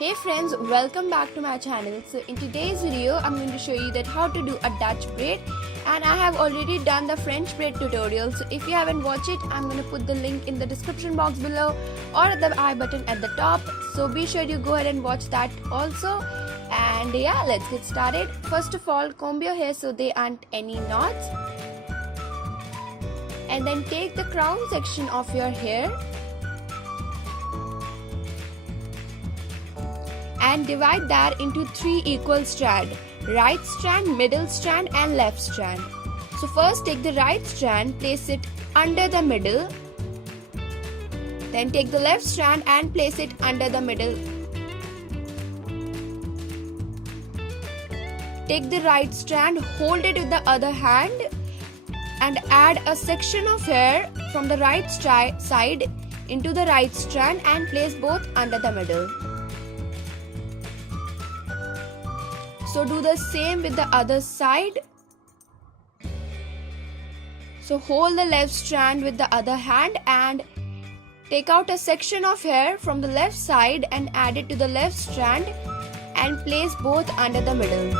Hey friends, welcome back to my channel. So in today's video I'm going to show you that how to do a Dutch braid, and I have already done the French braid tutorial. So if you haven't watched it, I'm going to put the link in the description box below or at the I button at the top. So be sure you go ahead and watch that also. And yeah, let's get started. First of all, comb your hair so there aren't any knots. And then take the crown section of your hair and divide that into 3 equal strands: right strand, middle strand and left strand. So first take the right strand, place it under the middle. Then take the left strand and place it under the middle. Take the right strand, hold it with the other hand and add a section of hair from the right side into the right strand and place both under the middle. So do the same with the other side. So hold the left strand with the other hand and take out a section of hair from the left side and add it to the left strand and place both under the middle.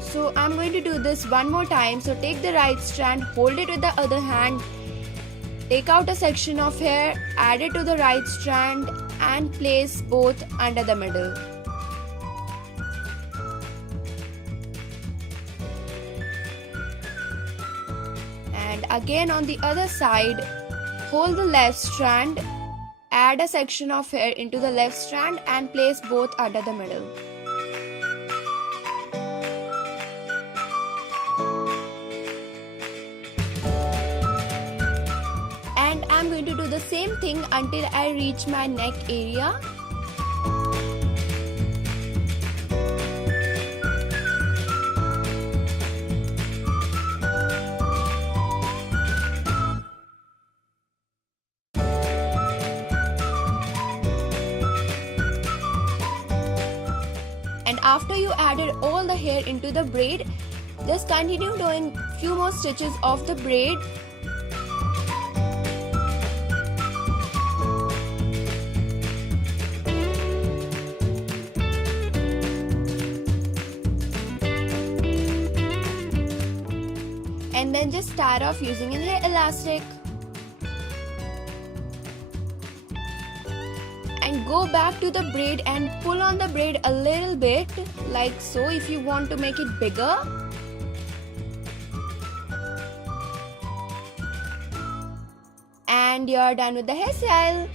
So I'm going to do this one more time. So take the right strand, hold it with the other hand. Take out a section of hair, add it to the right strand and place both under the middle. And again on the other side, hold the left strand, add a section of hair into the left strand and place both under the middle. And I'm going to do the same thing until I reach my neck area. And after you added all the hair into the braid, just continue doing few more stitches of the braid. And then just start off using an hair elastic and go back to the braid and pull on the braid a little bit like so if you want to make it bigger. And you're done with the hairstyle.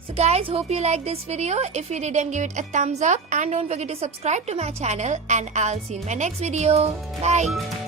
So guys, hope you liked this video. If you did, then give it a thumbs up and don't forget to subscribe to my channel, and I'll see you in my next video. Bye.